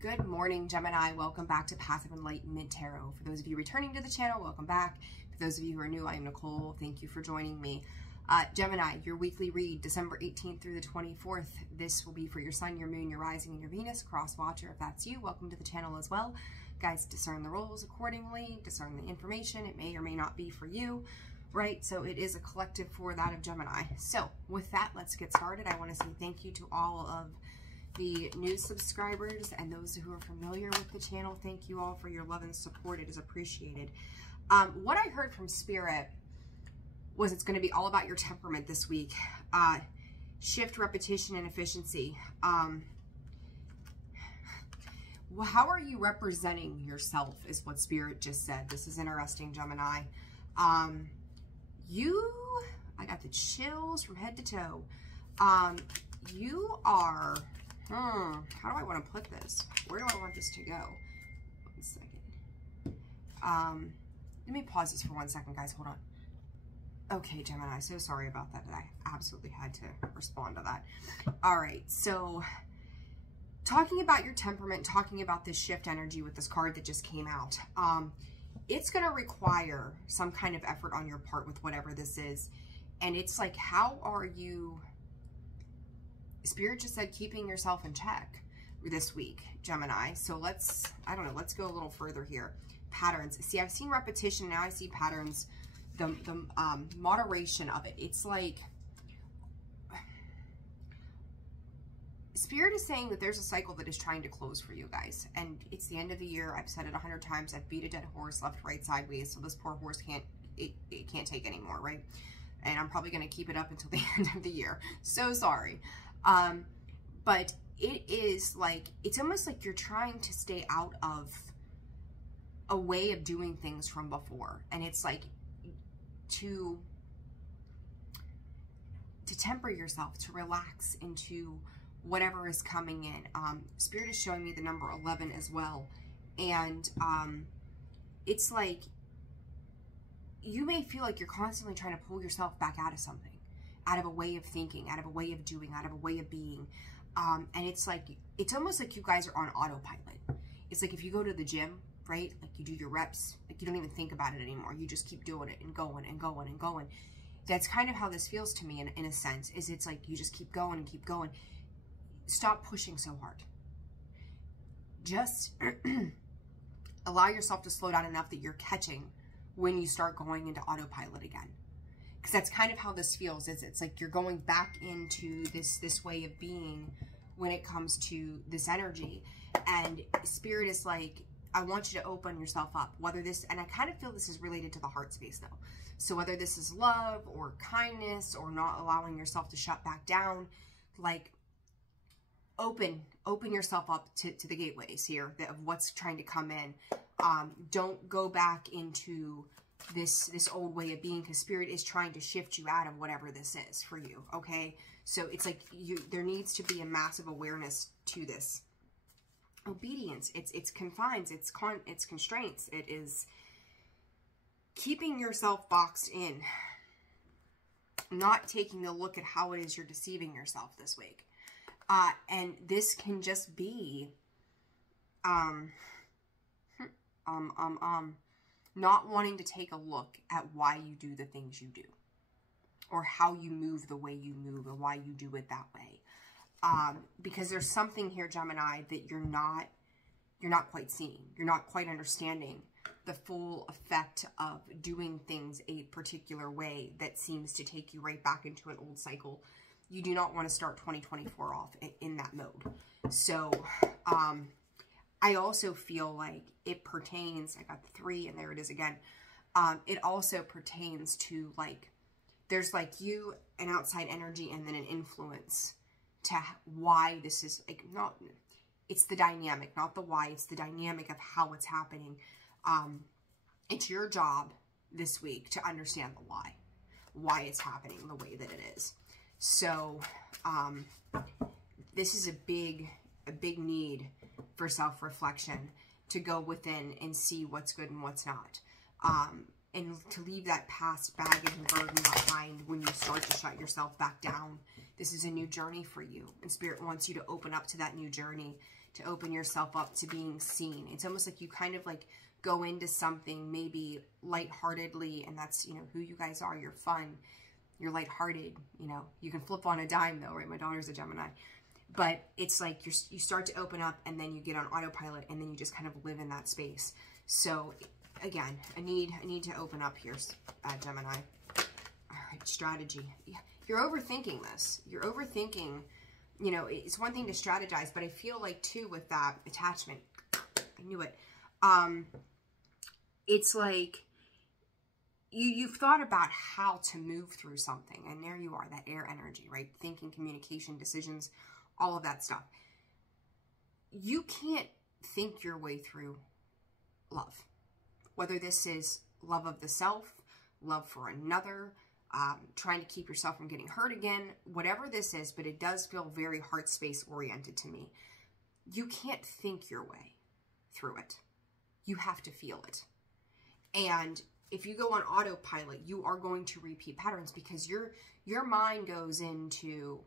Good morning, Gemini. Welcome back to Passive Enlightenment Tarot. For those of you returning to the channel, welcome back. For those of you who are new, I am Nicole. Thank you for joining me. Gemini, your weekly read, December 18th through the 24th. This will be for your sun, your moon, your rising, and your Venus. Cross watcher, if that's you, welcome to the channel as well. Guys, discern the roles accordingly, discern the information. It may or may not be for you, right? So it is a collective for that of Gemini. So with that, let's get started. I want to say thank you to all of the new subscribers and those who are familiar with the channel. Thank you all for your love and support. It is appreciated. What I heard from Spirit was it's going to be all about your temperament this week. Shift, repetition, and efficiency. Well, how are you representing yourself is what Spirit just said. This is interesting, Gemini. I got the chills from head to toe. You are... how do I want to put this? Where do I want this to go? 1 second. Let me pause this for 1 second, guys. Hold on. Okay, Gemini, so sorry about that. I absolutely had to respond to that. All right, so talking about your temperament, talking about this shift energy with this card that just came out, it's going to require some kind of effort on your part with whatever this is. And it's like, how are you... Spirit just said keeping yourself in check this week, Gemini. So let's, I don't know, let's go a little further here. Patterns. See, I've seen repetition. Now I see patterns. The moderation of it. It's like Spirit is saying that there's a cycle that is trying to close for you guys. And it's the end of the year. I've said it 100 times. I've beat a dead horse left, right, sideways. So this poor horse can't take anymore, right? And I'm probably going to keep it up until the end of the year. So sorry. But it is like, it's almost like you're trying to stay out of a way of doing things from before. And it's like to temper yourself, to relax into whatever is coming in. Spirit is showing me the number 11 as well. And, it's like, you may feel like you're constantly trying to pull yourself back out of something, out of a way of thinking, out of a way of doing, out of a way of being. And it's like, it's almost like you guys are on autopilot. It's like if you go to the gym, right? Like you do your reps, like you don't even think about it anymore. You just keep doing it and going and going and going. That's kind of how this feels to me in a sense, is it's like you just keep going and keep going. Stop pushing so hard. Just allow yourself to slow down enough that you're catching when you start going into autopilot again. Because that's kind of how this feels. It's like you're going back into this way of being when it comes to this energy. And Spirit is like, I want you to open yourself up. Whether this, and I kind of feel this is related to the heart space though. So whether this is love or kindness or not allowing yourself to shut back down, like open yourself up to the gateways here of what's trying to come in. Don't go back into this old way of being, because Spirit is trying to shift you out of whatever this is for you. Okay, so it's like there needs to be a massive awareness to this. Obedience, it's confines, it's constraints, it is keeping yourself boxed in, not taking a look at how it is you're deceiving yourself this week. And this can just be not wanting to take a look at why you do the things you do, or how you move the way you move, or why you do it that way. Because there's something here, Gemini, that you're not quite seeing. You're not quite understanding the full effect of doing things a particular way that seems to take you right back into an old cycle. You do not want to start 2024 off in that mode. So, I also feel like it pertains, I got the 3 and there it is again. It also pertains to like, there's like you, an outside energy, and then an influence to why this is like, not, it's the dynamic, not the why, it's the dynamic of how it's happening. It's your job this week to understand the why it's happening the way that it is. So, this is a big need for self-reflection, to go within and see what's good and what's not. And to leave that past baggage and burden behind when you start to shut yourself back down. This is a new journey for you. And Spirit wants you to open up to that new journey, to open yourself up to being seen. It's almost like you kind of like go into something maybe lightheartedly, and that's, you know, who you guys are. You're fun, you're lighthearted, you know, you can flip on a dime though, right? My daughter's a Gemini. But it's like you start to open up, and then you get on autopilot, and then you just kind of live in that space. So again, I need to open up here, Gemini. All right, strategy. You're overthinking this. You're overthinking, you know, it's one thing to strategize, but I feel like too with that attachment, I knew it. It's like you've thought about how to move through something, and there you are, that air energy, right? Thinking, communication, decisions, all of that stuff. You can't think your way through love. Whether this is love of the self, love for another, trying to keep yourself from getting hurt again, whatever this is, but it does feel very heart space oriented to me. You can't think your way through it. You have to feel it. And if you go on autopilot, you are going to repeat patterns, because your mind goes into,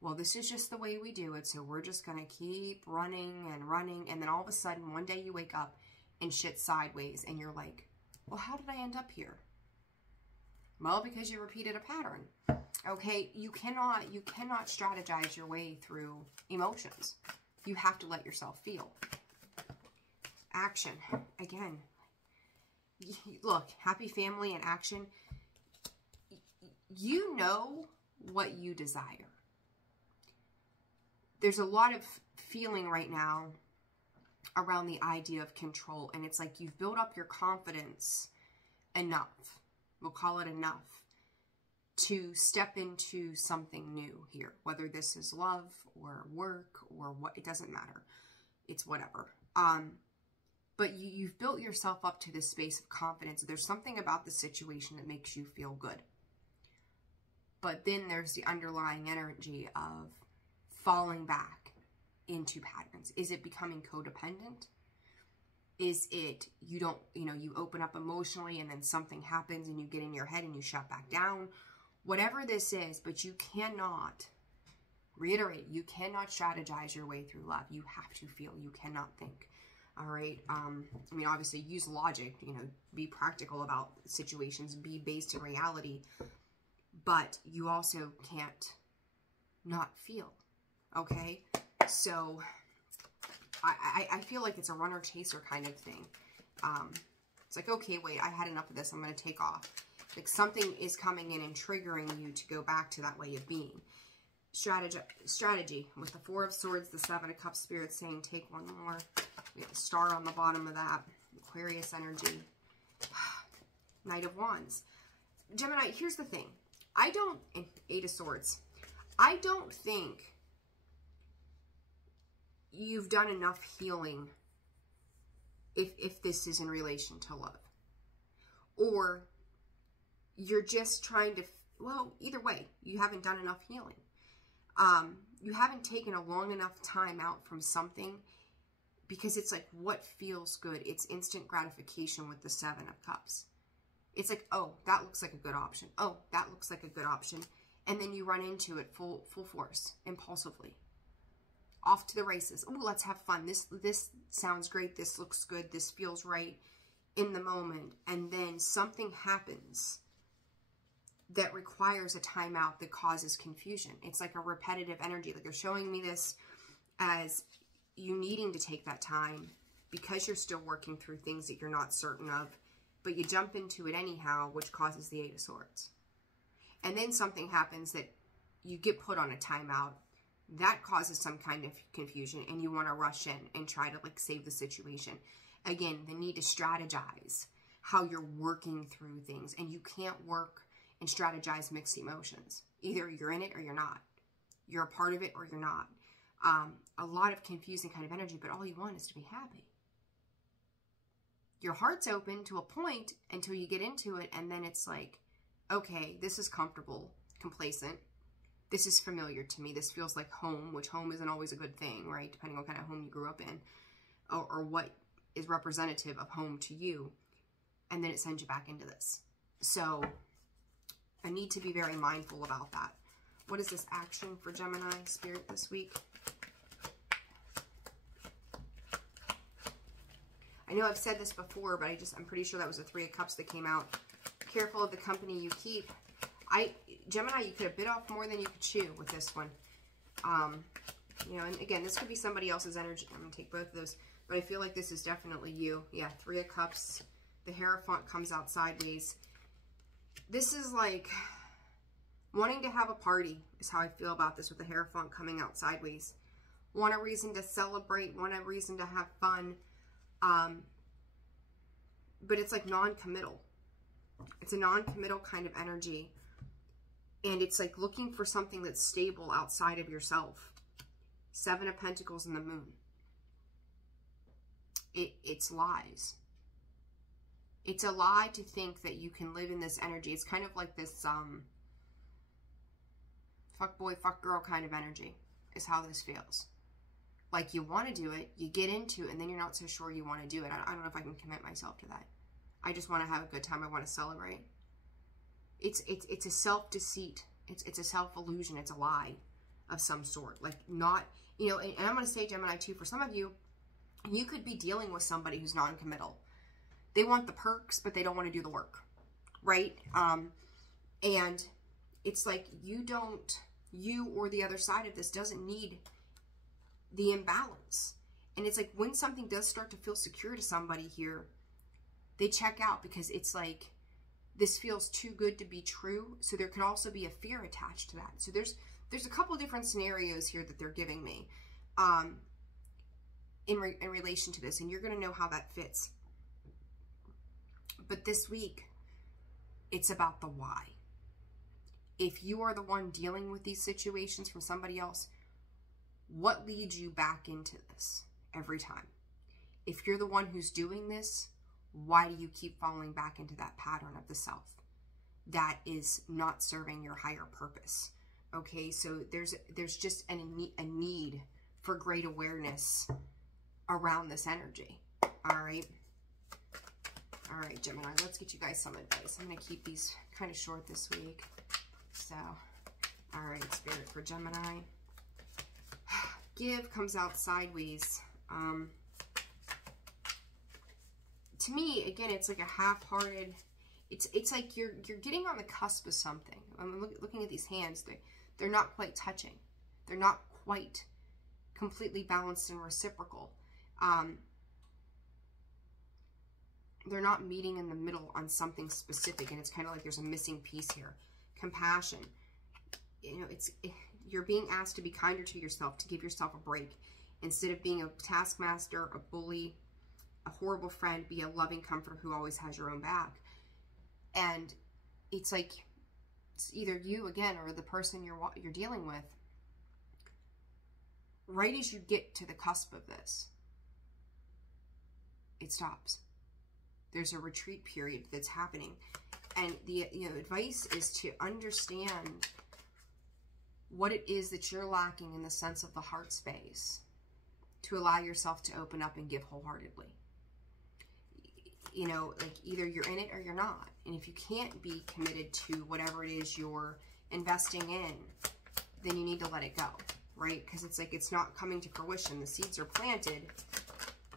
well, this is just the way we do it, so we're just going to keep running and running. And then all of a sudden, one day you wake up and shit's sideways, and you're like, well, how did I end up here? Well, because you repeated a pattern. Okay, you cannot strategize your way through emotions. You have to let yourself feel. Action. Again, look, happy family and action. You know what you desire. There's a lot of feeling right now around the idea of control, and it's like you've built up your confidence enough, we'll call it enough, to step into something new here, whether this is love or work or what, it doesn't matter, it's whatever. But you've built yourself up to this space of confidence. There's something about the situation that makes you feel good, but then there's the underlying energy of falling back into patterns. Is it becoming codependent? Is it you open up emotionally, and then something happens and you get in your head and you shut back down? Whatever this is, but you cannot, reiterate, you cannot strategize your way through love. You have to feel. You cannot think. All right. I mean, obviously use logic, you know, be practical about situations, be based in reality, but you also can't not feel. Okay, so I feel like it's a runner chaser kind of thing. It's like, okay, wait, I had enough of this. I'm going to take off. Like something is coming in and triggering you to go back to that way of being. Strategy with the Four of Swords, the Seven of Cups, Spirit saying take one more. We have a star on the bottom of that. Aquarius energy. Knight of Wands. Gemini, here's the thing. Eight of Swords. I don't think you've done enough healing if this is in relation to love. Or you're just trying to, well, either way, you haven't done enough healing. You haven't taken a long enough time out from something, because it's like, what feels good? It's instant gratification with the Seven of Cups. It's like, oh, that looks like a good option. Oh, that looks like a good option. And then you run into it full force, impulsively. Off to the races. Oh, let's have fun. This sounds great. This looks good. This feels right in the moment. And then something happens that requires a timeout that causes confusion. It's like a repetitive energy. Like they're showing me this as you needing to take that time because you're still working through things that you're not certain of, but you jump into it anyhow, which causes the Eight of Swords. And then something happens that you get put on a timeout. That causes some kind of confusion, and you want to rush in and try to like save the situation. Again, the need to strategize how you're working through things, and you can't work and strategize mixed emotions. Either you're in it or you're not. You're a part of it or you're not. A lot of confusing kind of energy, but all you want is to be happy. Your heart's open to a point until you get into it, and then it's like, okay, this is comfortable, complacent. This is familiar to me. This feels like home, which home isn't always a good thing, right? Depending on what kind of home you grew up in, or what is representative of home to you. And then it sends you back into this. So I need to be very mindful about that. What is this action for Gemini Spirit this week? I know I've said this before, but I'm pretty sure that was the Three of Cups that came out. Careful of the company you keep. Gemini, you could have bit off more than you could chew with this one. You know, and again, this could be somebody else's energy. I'm going to take both of those. But I feel like this is definitely you. Yeah, Three of Cups. The Hierophant comes out sideways. This is like wanting to have a party is how I feel about this with the Hierophant coming out sideways. Want a reason to celebrate. Want a reason to have fun. But it's like non-committal. It's a non-committal kind of energy. And it's like looking for something that's stable outside of yourself. Seven of Pentacles and the Moon. It's lies. It's a lie to think that you can live in this energy. It's kind of like this fuck boy, fuck girl kind of energy is how this feels. Like you want to do it, you get into it, and then you're not so sure you want to do it. I don't know if I can commit myself to that. I just want to have a good time. I want to celebrate. It's a self-deceit. It's a self-illusion. It's a lie of some sort. Like not, you know, and I'm going to say, Gemini, too, for some of you, you could be dealing with somebody who's non-committal. They want the perks, but they don't want to do the work, right? And it's like you or the other side of this doesn't need the imbalance. And it's like when something does start to feel secure to somebody here, they check out because it's like, this feels too good to be true. So there could also be a fear attached to that. So there's a couple of different scenarios here that they're giving me in relation to this. And you're going to know how that fits. But this week, it's about the why. If you are the one dealing with these situations from somebody else, what leads you back into this every time? If you're the one who's doing this, why do you keep falling back into that pattern of the self that is not serving your higher purpose? Okay, so there's just a need for great awareness around this energy. All right. All right, Gemini, let's get you guys some advice. I'm going to keep these kind of short this week. So, all right, Spirit for Gemini. Give comes out sideways. To me, again, it's like a half-hearted. It's like you're getting on the cusp of something. I'm looking at these hands. They're not quite touching. They're not quite completely balanced and reciprocal. They're not meeting in the middle on something specific, and it's kind of like there's a missing piece here. Compassion. You know, you're being asked to be kinder to yourself, to give yourself a break. Instead of being a taskmaster, a bully, a horrible friend, be a loving comforter who always has your own back. And it's like it's either you, again, or the person you're dealing with. Right as you get to the cusp of this, it stops. There's a retreat period that's happening. And the advice is to understand what it is that you're lacking in the sense of the heart space to allow yourself to open up and give wholeheartedly. You know, like either you're in it or you're not. And if you can't be committed to whatever it is you're investing in, then you need to let it go, right? Because it's like it's not coming to fruition. The seeds are planted,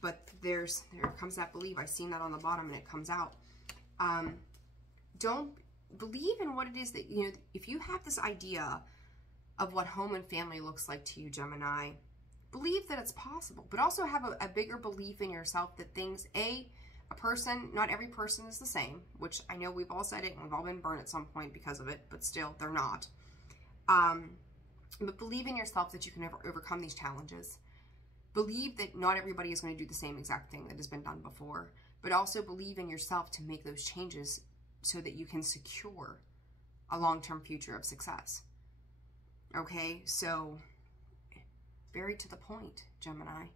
but there comes that belief. I've seen that on the bottom and it comes out. Don't believe in what it is that, you know, if you have this idea of what home and family looks like to you, Gemini, believe that it's possible, but also have a bigger belief in yourself that things, a person, not every person is the same, which I know we've all said it and we've all been burned at some point because of it, but still, they're not. But believe in yourself that you can overcome these challenges. Believe that not everybody is going to do the same exact thing that has been done before, but also believe in yourself to make those changes so that you can secure a long-term future of success. Okay, so very to the point, Gemini.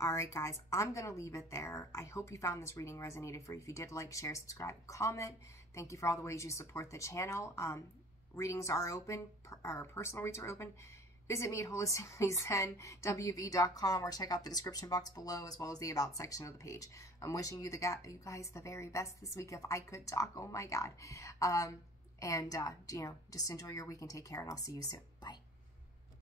All right, guys, I'm going to leave it there. I hope you found this reading resonated for you. If you did, like, share, subscribe, comment. Thank you for all the ways you support the channel. Readings are open. Our personal reads are open. Visit me at holisticallyzenwv.com or check out the description box below as well as the About section of the page. I'm wishing you guys the very best this week if I could talk. Oh, my God. You know, just enjoy your week and take care, and I'll see you soon.